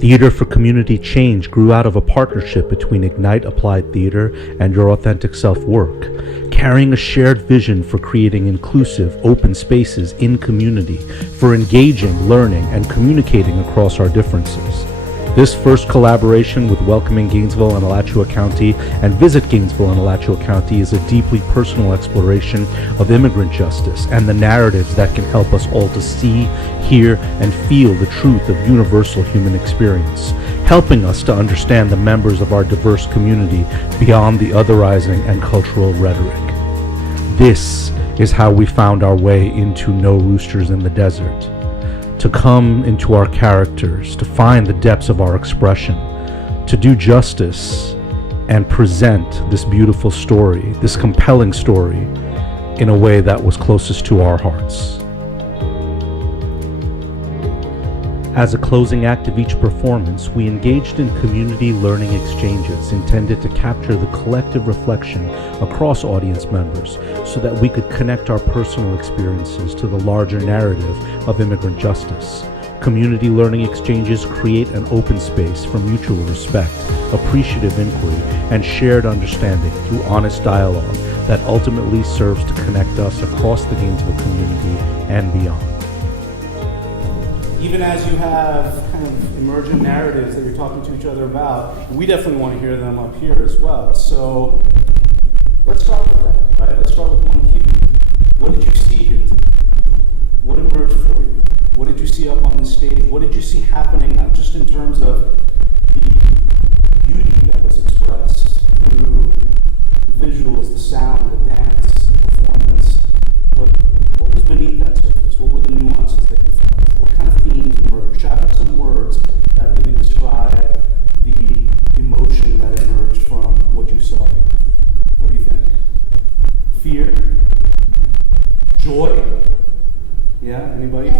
Theater for Community Change grew out of a partnership between Ignite Applied Theater and Your Authentic Self Work, carrying a shared vision for creating inclusive, open spaces in community, for engaging, learning, and communicating across our differences. This first collaboration with Welcoming Gainesville and Alachua County and Visit Gainesville and Alachua County is a deeply personal exploration of immigrant justice and the narratives that can help us all to see, hear, and feel the truth of universal human experience, helping us to understand the members of our diverse community beyond the otherizing and cultural rhetoric. This is how we found our way into No Roosters in the Desert. To come into our characters, to find the depths of our expression, to do justice and present this beautiful story, this compelling story, in a way that was closest to our hearts. As a closing act of each performance, we engaged in community learning exchanges intended to capture the collective reflection across audience members so that we could connect our personal experiences to the larger narrative of immigrant justice. Community learning exchanges create an open space for mutual respect, appreciative inquiry, and shared understanding through honest dialogue that ultimately serves to connect us across the Gainesville community and beyond. Even as you have kind of emergent narratives that you're talking to each other about, we definitely want to hear them up here as well. So let's start with that, right? Let's start with one cue. What did you see here today? What emerged for you? What did you see up on the stage? What did you see happening, not just in terms of the beauty that was expressed through the visuals, the sound, the dance, the performance, but what was beneath that surface? What were the nuances that you felt? What kind of themes emerged? Shout out some words that really describe the emotion that emerged from what you saw here. What do you think? Fear? Joy? Yeah, anybody?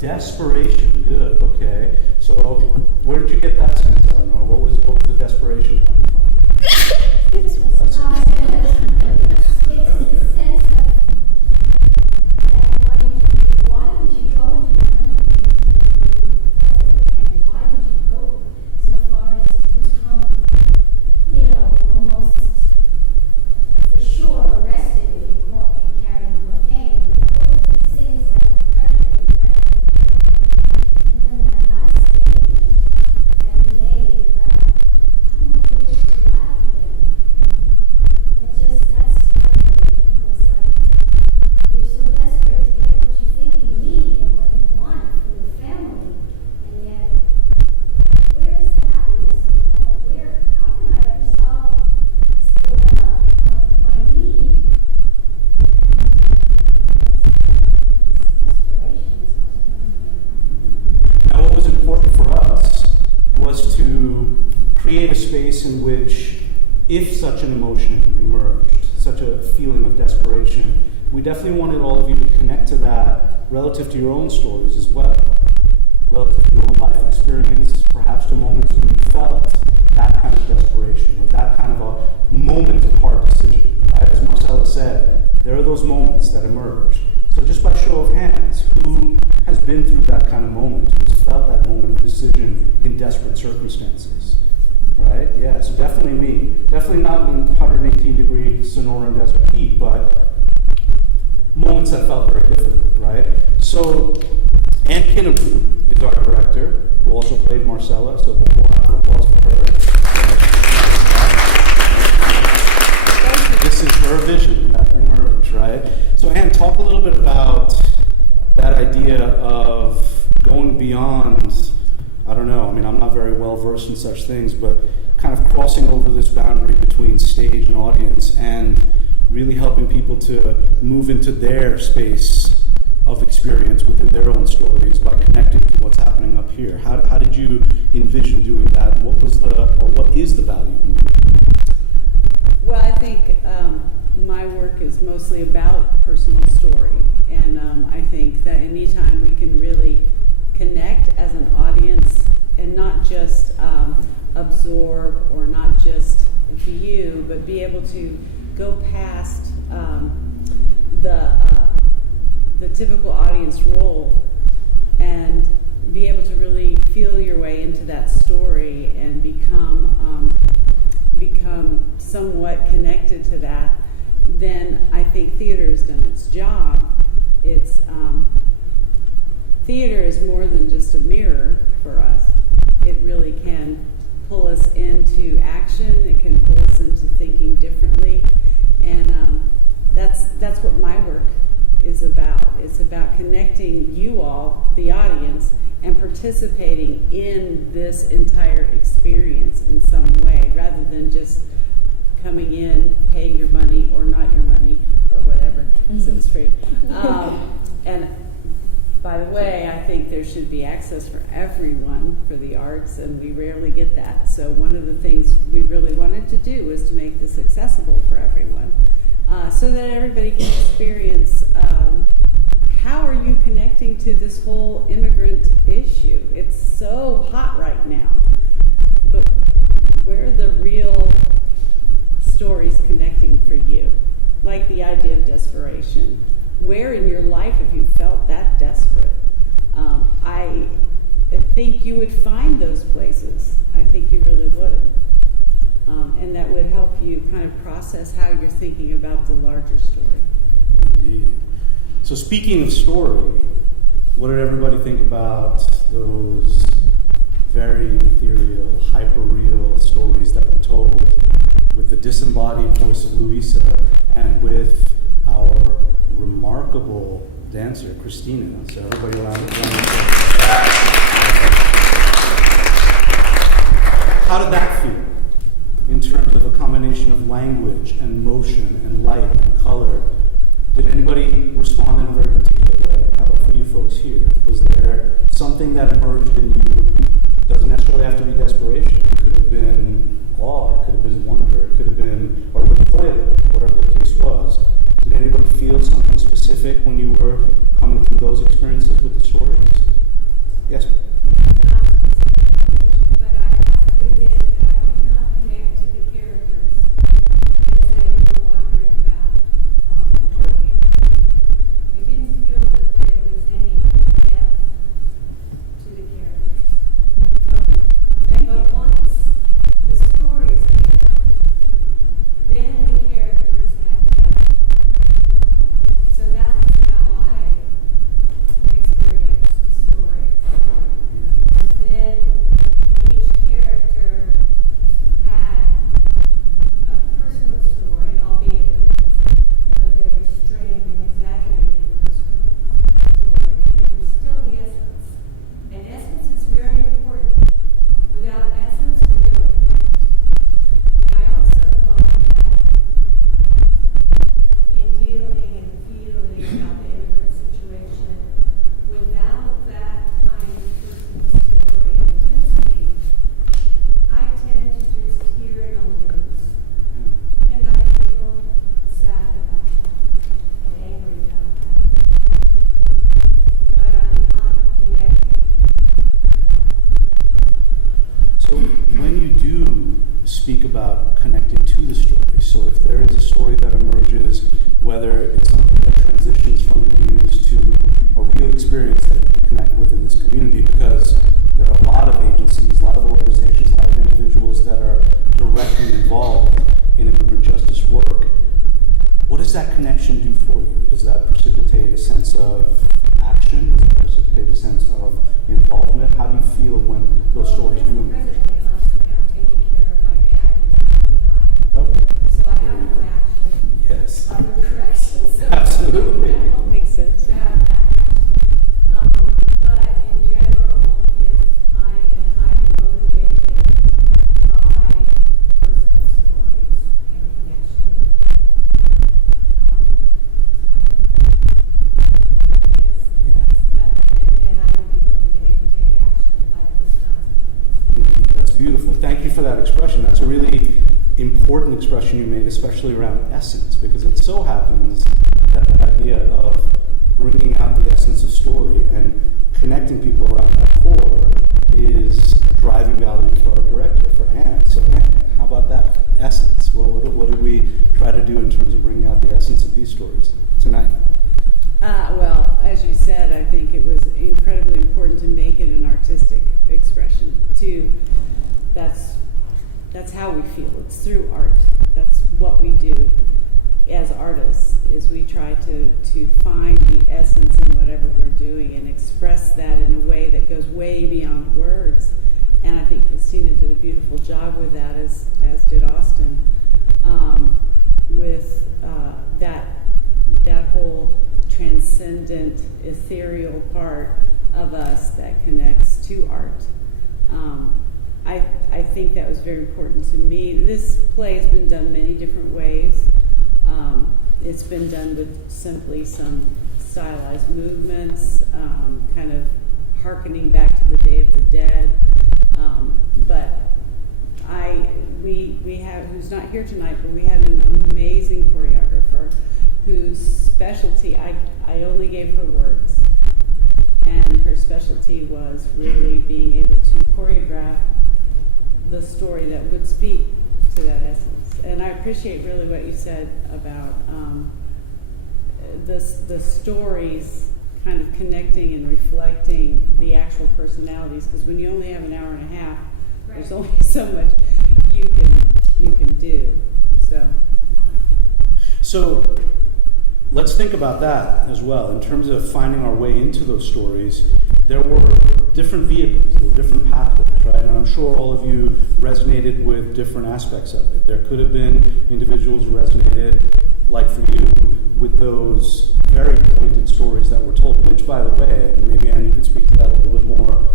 Desperation. Good, okay. So where did you get that sense, Eleanor? What was the desperation coming from? It's a sense of wanting to why would you go into and why would you go so far as to become, almost for sure arrested if you're caught carrying cocaine. All of these things that pressure. And then that last statement that he made about, I want to be able to laugh again. That struck me. It's like, you're so desperate to get what you think you need and what you want for your family, and yet, where is the happiness involved? How can I ever solve this dilemma of my need? Desperation is Now, what was important for us was to create a space in which, if such an emotion emerged, such a feeling of desperation, we definitely wanted all of you to connect to that relative to your own stories as well, relative to your own life experience, perhaps to moments when you felt that kind of desperation or that kind of a moment of hard decision, right? As Marcella said, there are those moments that emerge. So just by show of hands, who has been through that kind of moment, who's felt that moment of decision in desperate circumstances? Right? Yeah, so definitely me. Definitely not in 118-degree Sonoran desert heat, but moments that felt very difficult, right? So, Ann Kinnebrew is our director, who also played Marcella, so one more round of applause for her. This is her vision that emerged, right? So, Ann, talk a little bit about that idea of going beyond, I don't know, I'm not very well versed in such things, but kind of crossing over this boundary between stage and audience and really helping people to move into their space of experience within their own stories by connecting to what's happening up here. How did you envision doing that? What is the value in doing that? Well, I think my work is mostly about personal story, and I think that anytime we can really connect as an audience and not just absorb or not just view, but be able to go past the typical audience role and be able to really feel your way into that story and become somewhat connected to that, then I think theater has done its job. It's theater is more than just a mirror for us. It really can pull us into action. It can pull us into thinking differently, and that's what my work is about. It's about connecting you all, the audience, and participating in this entire experience in some way, rather than just coming in, paying your money or not your money or whatever, so it's free. And by the way, I think there should be access for everyone for the arts, and we rarely get that. So one of the things we really wanted to do was to make this accessible for everyone, so that everybody can experience how are you connecting to this whole immigrant issue. It's so hot right now, but where are the real stories connecting for you? Like the idea of desperation. Where in your life have you felt that desperate? I think you would find those places. I think you really would. And that would help you kind of process how you're thinking about the larger story. Indeed. So speaking of story, what did everybody think about those very ethereal, hyper-real stories that were told with the disembodied voice of Louisa and with our remarkable dancer, Christina? So everybody around. How did that feel in terms of a combination of language and motion and light and color? Did anybody respond in a very particular way? How about for you folks here? Was there something that emerged in you? Doesn't necessarily have to be desperation. It could have been awe, it could have been wonder, it could have been, or recoil, whatever the case was. Did anybody feel something specific when you were coming through those experiences with the stories? Yes? But I have to admit that I did not connect to the characters as they were wandering about. Okay. I didn't feel that there was any depth to the characters. Thank you. But once the stories came out, then the characters had depth. So that's how I experienced the stories. And then each character had a personal story, albeit it was a very strained and exaggerated personal story, but it was still the essence. And essence is very important. Without essence, we don't connect. And I also thought that in dealing and feeling about the immigrant situation, without that kind of personal story and intensity, I tend to just hear it on the news. And I feel sad about that and angry about that. But I'm not connecting. So when you do speak about connecting to the story, so if there is a story that emerges, whether it's something that transitions from the news to a real experience that you can connect with in this community, because there are a lot of agencies, a lot of organizations, a lot of individuals that are directly involved in immigrant justice work, what does that connection do for you? Does that precipitate a sense of action? Does that precipitate a sense of involvement? How do you feel when those stories do emerge? Presently, honestly, I'm taking care of my dad who's 99. Oh, So I have no action, yes, other corrections. So absolutely. Makes sense. to have that action. But in general, if I'm motivated by personal stories and connection, and I would be motivated to take action by those kinds of things. That's beautiful. Thank you for that expression. That's a really important expression you made, especially around essence, because it so happens that the idea of bringing out the essence of story and connecting people around that core is a driving value for our director, for Anne. So Anne, how about that? Essence. What did we try to do in terms of bringing out the essence of these stories tonight? Well, as you said, I think it was incredibly important to make it an artistic expression, to that's how we feel. It's through art. That's what we do as artists, is we try to find the essence in whatever we're doing and express that in a way that goes way beyond words. And I think Christina did a beautiful job with that, as did Austin, with that whole transcendent, ethereal part of us that connects to art. I think that was very important to me. This play has been done many different ways. It's been done with simply some stylized movements, kind of hearkening back to the Day of the Dead. But we have, who's not here tonight, but we had an amazing choreographer whose specialty, I only gave her words. And her specialty was really being able to choreograph the story that would speak to that essence. And I appreciate really what you said about the stories kind of connecting and reflecting the actual personalities, because when you only have an hour and a half, there's only so much you can do. So let's think about that as well. In terms of finding our way into those stories, there were different vehicles, there were different pathways, right? And I'm sure all of you resonated with different aspects of it. There could have been individuals who resonated, like for you, with those very pointed stories that were told, which, by the way, maybe Anne, you could speak to that a little bit more.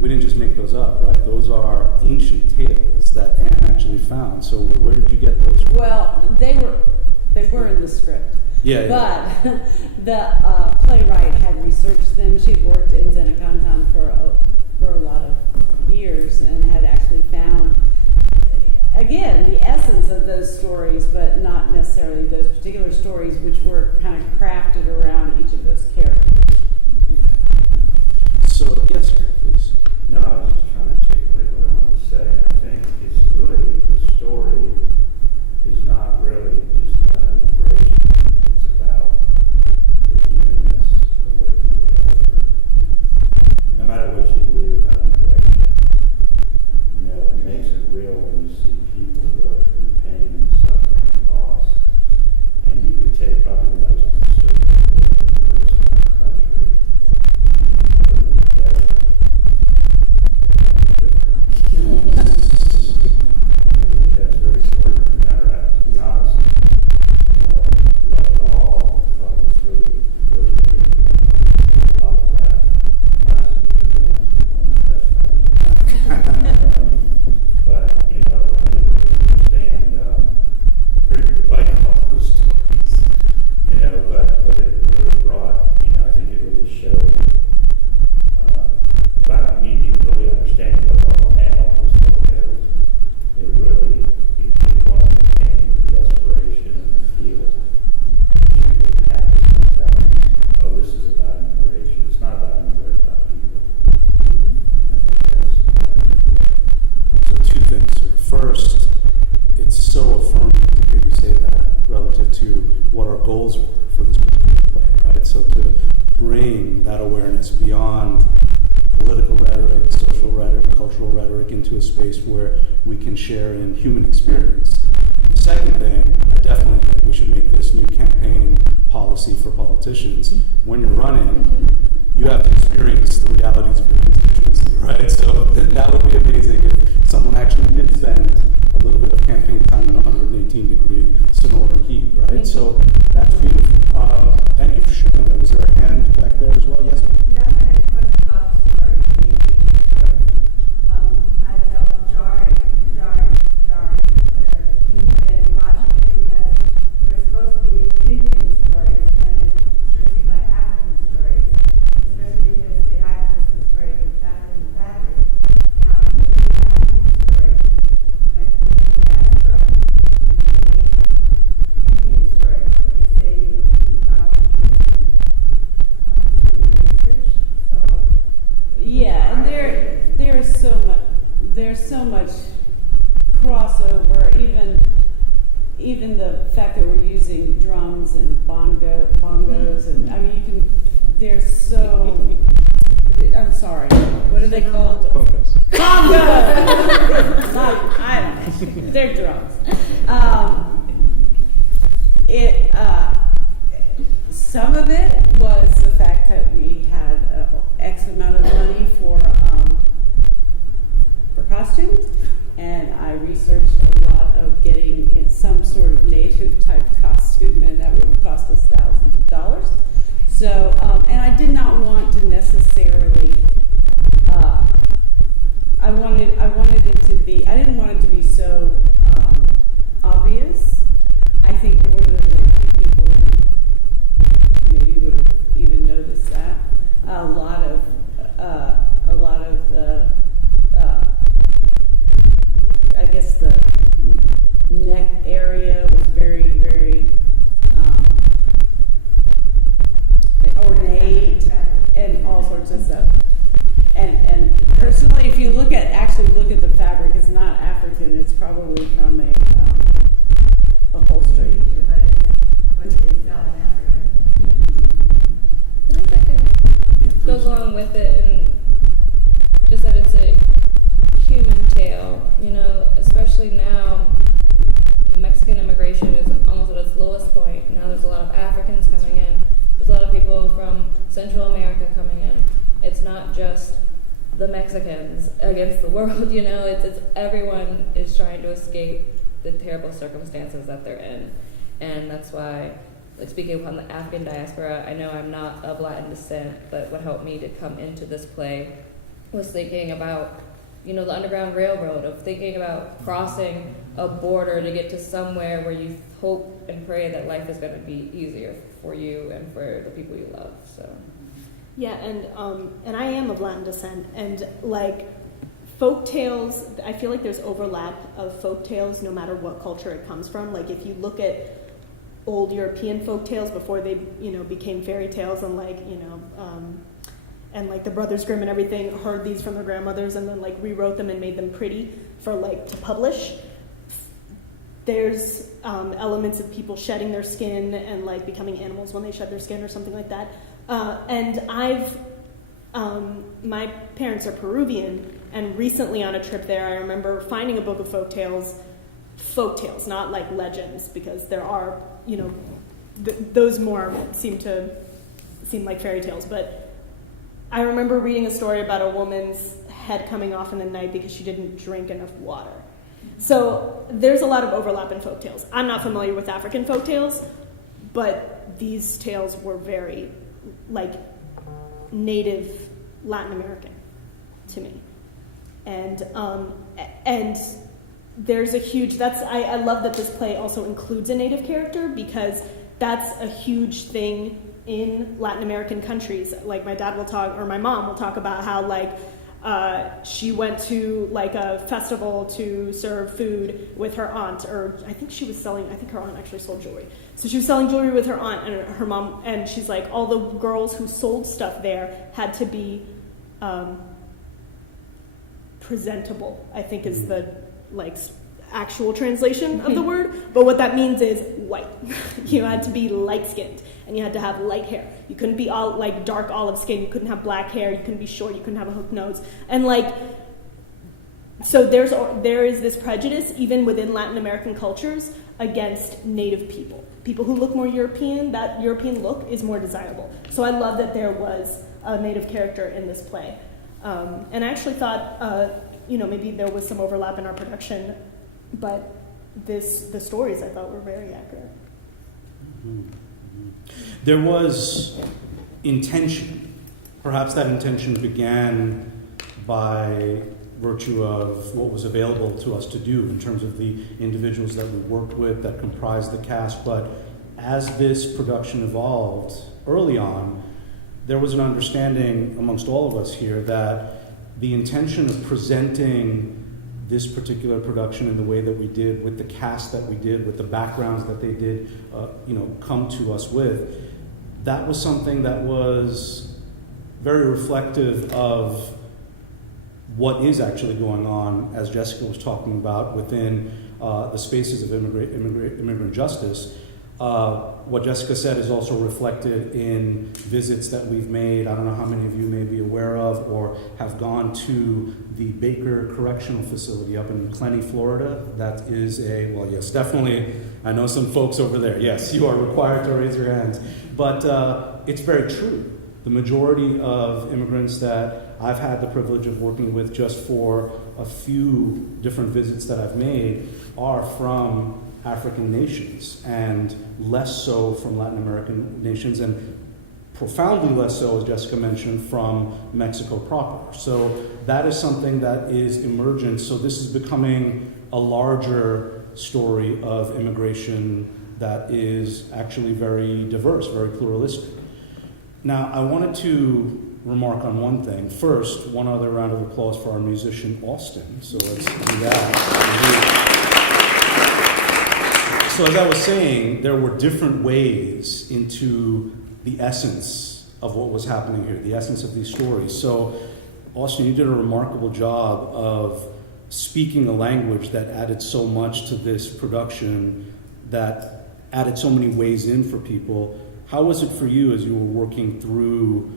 We didn't just make those up, right? Those are ancient tales that Anne actually found. So where did you get those from? Well, they were in the script. Yeah. But the playwright had researched them. She had worked in Zenakantan for a lot of years and had actually found, again, the essence of those stories, but not necessarily those particular stories, which were kind of crafted around each of those characters. Yeah. So, yes, sir, please. No, I was just trying to articulate what I wanted to say. And I think it's really, the story is not really just about immigration. It's about the humanness of what people go through. No matter what you believe about immigration, it makes it real when you see people go through pain and suffering and loss. And you could take probably the most conservative political person in our country, and if you put them in the desert, I think that's very important to remember. To be honest, Love It All, I thought was really, really great. A lot of that, not just because Dan was one of my best friends, but, I didn't really understand everybody all those stories, but it really brought, I think it really showed, without me even really understanding what all the now was located, it really, it brought the pain and the desperation and the feel that you would have to tell them, oh, this is about immigration. It's not about immigration, it's about people. And I think that's important. So two things, sir. First, it's so affirming to hear you say that relative to what our goals were for this particular play, right? So to bring that awareness beyond political rhetoric, social rhetoric, cultural rhetoric into a space where we can share in human experience. And the second thing, I definitely think we should make this new campaign policy for politicians. When you're running, you have to experience the realities of your constituency, right? So that would be amazing if someone actually did spend a little bit of campaign time in 118-degree Sonoran heat, right? So that's beautiful. Thank you for sharing that. Was there a hand back there as well? Yes, ma'am. Yeah, I had a question about the story. I felt jarring, whatever, when watching it, because it was supposed to be Indian stories, and it sure seemed like African stories, especially because the actress was wearing African fabric. Now, it could be African stories that went through the diaspora and became Indian stories, but you say you found this in research, so. Yeah, and there's so much crossover, even the fact that we're using drums and bongos, and I mean, I'm sorry. What are they called? Focus. Bongos. I don't know. They're drums. Some of it was the fact that we had X amount of money for costumes, and I researched a lot of getting in some sort of native type costume, and that would have cost us thousands of dollars. So, and I did not want to necessarily. I wanted it to be. I didn't want it to be so obvious. I think you're one of the very few people who maybe would have even noticed that. A lot of the. I guess the neck area was very, very ornate and all sorts of stuff. And personally, if you look at the fabric, it's not African. It's probably from a upholstery. What they sell in Africa. I think that kind of goes along with it, and just that it's a human tale, especially now. Mexican immigration is almost at its lowest point. Now there's a lot of Africans coming in. There's a lot of people from Central America coming in. It's not just the Mexicans against the world, it's everyone is trying to escape the terrible circumstances that they're in. And that's why, speaking upon the African diaspora, I know I'm not of Latin descent, but what helped me to come into this play was thinking about the Underground Railroad, of thinking about crossing a border to get to somewhere where you hope and pray that life is going to be easier for you and for the people you love. So, yeah, and I am of Latin descent, and folk tales, I feel like there's overlap of folk tales no matter what culture it comes from. Like if you look at old European folk tales before they became fairy tales, and and the Brothers Grimm and everything heard these from their grandmothers and then rewrote them and made them pretty for to publish. There's elements of people shedding their skin and becoming animals when they shed their skin or something like that. And my parents are Peruvian, and recently on a trip there, I remember finding a book of folk tales, not legends, because there are, those more seem like fairy tales, but I remember reading a story about a woman's head coming off in the night because she didn't drink enough water. So there's a lot of overlap in folk tales. I'm not familiar with African folk tales, but these tales were very native Latin American to me. And there's a huge, I love that this play also includes a native character, because that's a huge thing in Latin American countries. My dad will talk, or my mom will talk about how she went to a festival to serve food with her aunt, or I think her aunt actually sold jewelry. So she was selling jewelry with her aunt and her mom, and she's all the girls who sold stuff there had to be presentable, I think is the actual translation of the word, but what that means is white. You had to be light-skinned, and you had to have light hair. You couldn't be all dark olive skin. You couldn't have black hair. You couldn't be short. You couldn't have a hooked nose. And so there is this prejudice even within Latin American cultures against native people who look more European. That European look is more desirable. So I love that there was a native character in this play, and I actually thought maybe there was some overlap in our production, but the stories I thought were very accurate. Mm-hmm. There was intention. Perhaps that intention began by virtue of what was available to us to do in terms of the individuals that we worked with that comprised the cast. But as this production evolved early on, there was an understanding amongst all of us here that the intention of presenting this particular production in the way that we did, with the cast that we did, with the backgrounds that they did, come to us with, that was something that was very reflective of what is actually going on, as Jessica was talking about, within the spaces of immigrant justice. What Jessica said is also reflected in visits that we've made. I don't know how many of you may be aware of or have gone to the Baker Correctional Facility up in Clenny, Florida. That is well, yes, definitely. I know some folks over there. Yes, you are required to raise your hands. But it's very true. The majority of immigrants that I've had the privilege of working with just for a few different visits that I've made are from African nations, and less so from Latin American nations, and profoundly less so, as Jessica mentioned, from Mexico proper. So that is something that is emergent. So this is becoming a larger story of immigration that is actually very diverse, very pluralistic. Now, I wanted to remark on one thing. First, one other round of applause for our musician, Austin. So let's do that. So as I was saying, there were different ways into the essence of what was happening here, the essence of these stories. So, Austin, you did a remarkable job of speaking a language that added so much to this production, that added so many ways in for people. How was it for you as you were working through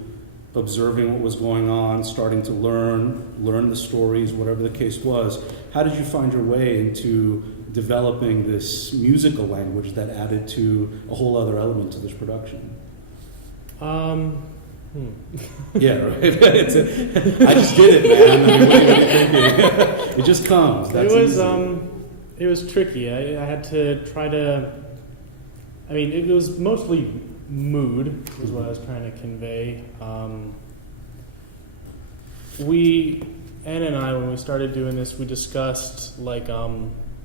observing what was going on, starting to learn the stories, whatever the case was? How did you find your way into developing this musical language that added to a whole other element to this production? Yeah, right. I just did it, man. I mean, what are you thinking? It just comes. That's it was tricky. I had to try to. I mean, it was mostly mood was what I was trying to convey. Anna and I, when we started doing this, we discussed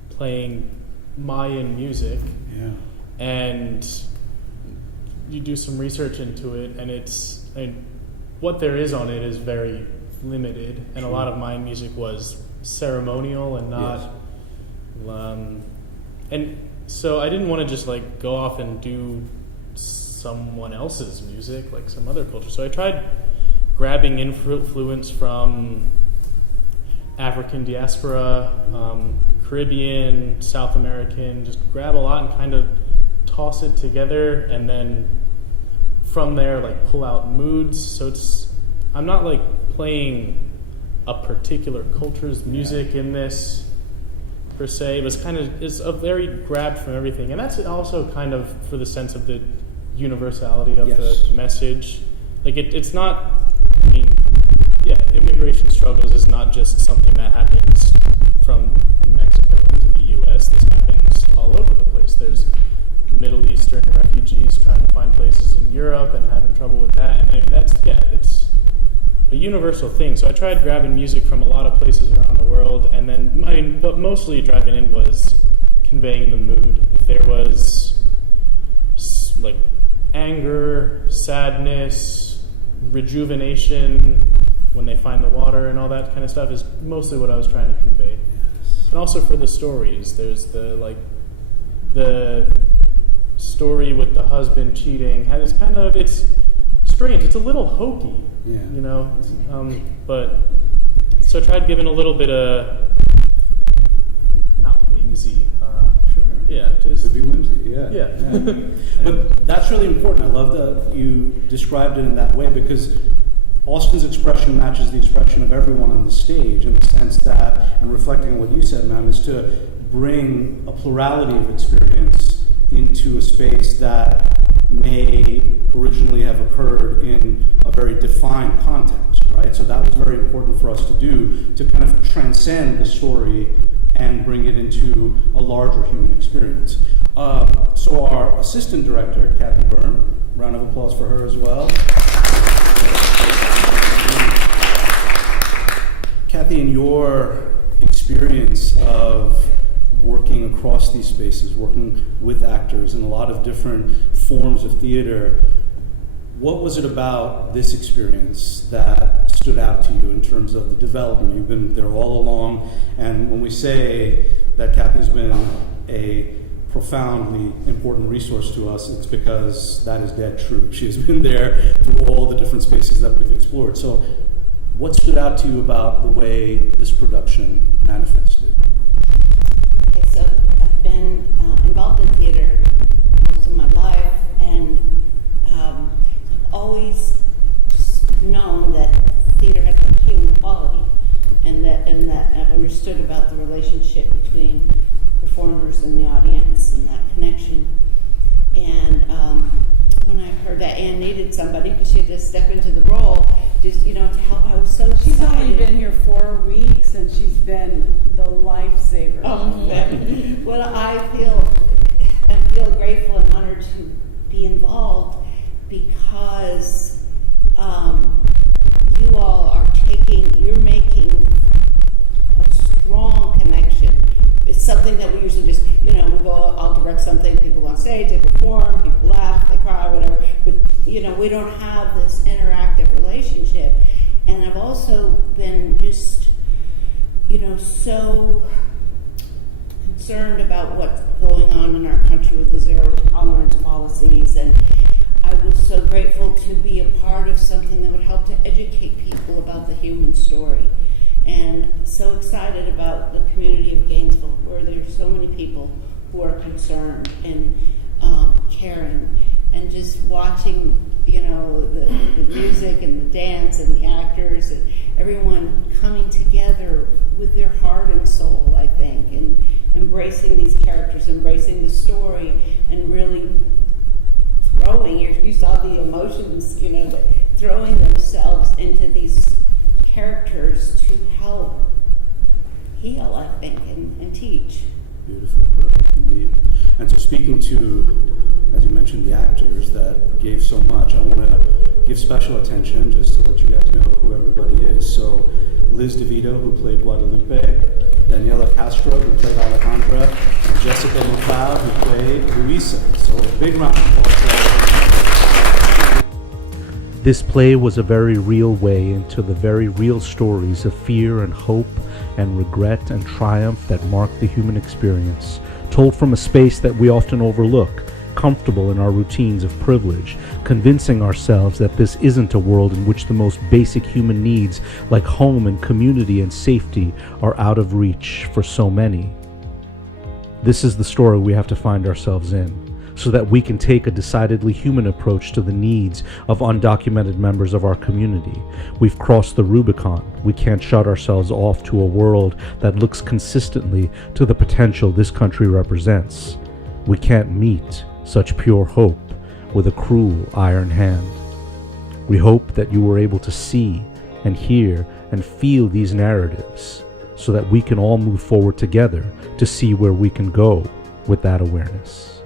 playing Mayan music, and you do some research into it, and what there is on it is very limited, and a lot of Mayan music was ceremonial and not, and so I didn't want to just go off and do someone else's music, like some other culture. So I tried grabbing influence from African diaspora, Caribbean, South American, just grab a lot and kind of toss it together, and then from there pull out moods. So I'm not playing a particular culture's music in this per se. It's a very grabbed from everything, and that's also kind of for the sense of the universality of the message. It's not, immigration struggles is not just something that happens from Mexico into the U.S. This happens all over the place. There's Middle Eastern refugees trying to find places in Europe and having trouble with that, and it's a universal thing. So I tried grabbing music from a lot of places around the world, and then, but mostly driving in was conveying the mood. If there was anger, sadness, rejuvenation when they find the water and all that kind of stuff is mostly what I was trying to convey. Yes. And also for the stories, there's the story with the husband cheating. It's strange. It's a little hokey, but so I tried giving a little bit of not whimsy. Yeah, just could be whimsy. Yeah. But that's really important. I love that you described it in that way, because Austin's expression matches the expression of everyone on the stage, in the sense that, and reflecting on what you said, ma'am, is to bring a plurality of experience into a space that may originally have occurred in a very defined context, right? So that was very important for us to do, to kind of transcend the story and bring it into a larger human experience. So our assistant director, Kathy Byrne, round of applause for her as well. Kathy, in your experience of working across these spaces, working with actors in a lot of different forms of theater, what was it about this experience that stood out to you in terms of the development? You've been there all along, and when we say that Kathy's been a profoundly important resource to us, it's because that is dead true. She has been there through all the different spaces that we've explored. So what stood out to you about the way this production manifested? Okay, so I've been involved in theater most of and that I've understood about the relationship between performers and the audience and that connection. And when I heard that Anne needed somebody because she had to step into the role, just to help, I was so excited. She's only been here 4 weeks, and she's been the lifesaver. Oh, well, I feel grateful and honored to be involved because you all are you're making a strong connection. It's something that we usually just, we go, I'll direct something, people go on stage, they perform, people laugh, they cry, whatever. But, we don't have this interactive relationship. And I've also been just, so concerned about what's going on in our country with the zero tolerance policies. And I was so grateful to be a part of something that would help to educate people about the human story. And so excited about the community of Gainesville, where there's so many people who are concerned and caring, and just watching, the music and the dance and the actors and everyone coming together with their heart and soul, I think, and embracing these characters, embracing the story, and really throwing, you saw the emotions, throwing themselves into these characters to help heal, I think, and teach. Beautiful, indeed. And so speaking to, as you mentioned, the actors that gave so much, I want to give special attention just to let you guys know who everybody is. So Liz DeVito, who played Guadalupe, Daniela Castro, who played Alejandra, and Jessica McLeod, who played Luisa. So a big round of applause. This play was a very real way into the very real stories of fear and hope and regret and triumph that mark the human experience, told from a space that we often overlook, comfortable in our routines of privilege, convincing ourselves that this isn't a world in which the most basic human needs like home and community and safety are out of reach for so many. This is the story we have to find ourselves in, so that we can take a decidedly human approach to the needs of undocumented members of our community. We've crossed the Rubicon. We can't shut ourselves off to a world that looks consistently to the potential this country represents. We can't meet such pure hope with a cruel iron hand. We hope that you were able to see and hear and feel these narratives so that we can all move forward together to see where we can go with that awareness.